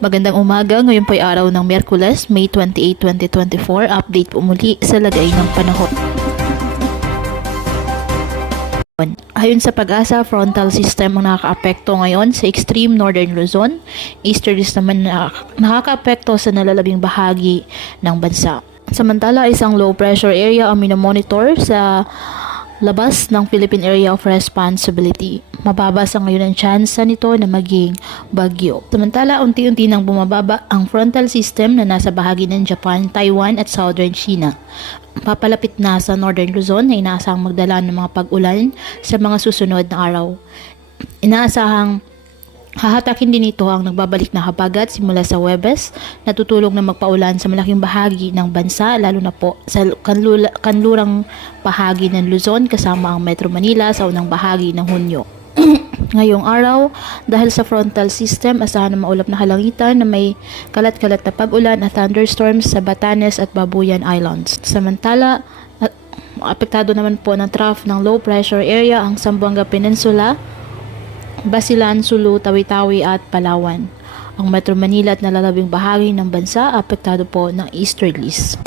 Magandang umaga, ngayon po ay araw ng Miyerkules, May 28, 2024. Update po muli sa lagay ng panahon. Ayon sa Pag-asa, frontal system ang nakakaapekto ngayon sa extreme northern Luzon. Easterlies naman nakakaapekto sa nalalabing bahagi ng bansa. Samantala, isang low pressure area ang minomonitor sa labas ng Philippine Area of Responsibility. Mababa sa ngayon ang tsansa nito na maging bagyo. Samantala, unti-unti nang bumababa ang frontal system na nasa bahagi ng Japan, Taiwan at Southern China. Papalapit na sa Northern Luzon na inaasahang magdala ng mga pag-ulan sa mga susunod na araw. Inaasahang hahatakin din ito ang nagbabalik na habagat simula sa Huwebes na tutulong na magpaulan sa malaking bahagi ng bansa, lalo na po sa kanlurang bahagi ng Luzon kasama ang Metro Manila sa unang bahagi ng Hunyo. Ngayong araw, dahil sa frontal system, asahan na maulap na kalangitan na may kalat-kalat na pag-ulan at thunderstorms sa Batanes at Babuyan Islands. Samantala, apektado naman po ng trough ng low pressure area ang Zamboanga Peninsula, Basilan, Sulu, Tawi-Tawi at Palawan. Ang Metro Manila at nalalabing bahagi ng bansa apektado po ng easterlies.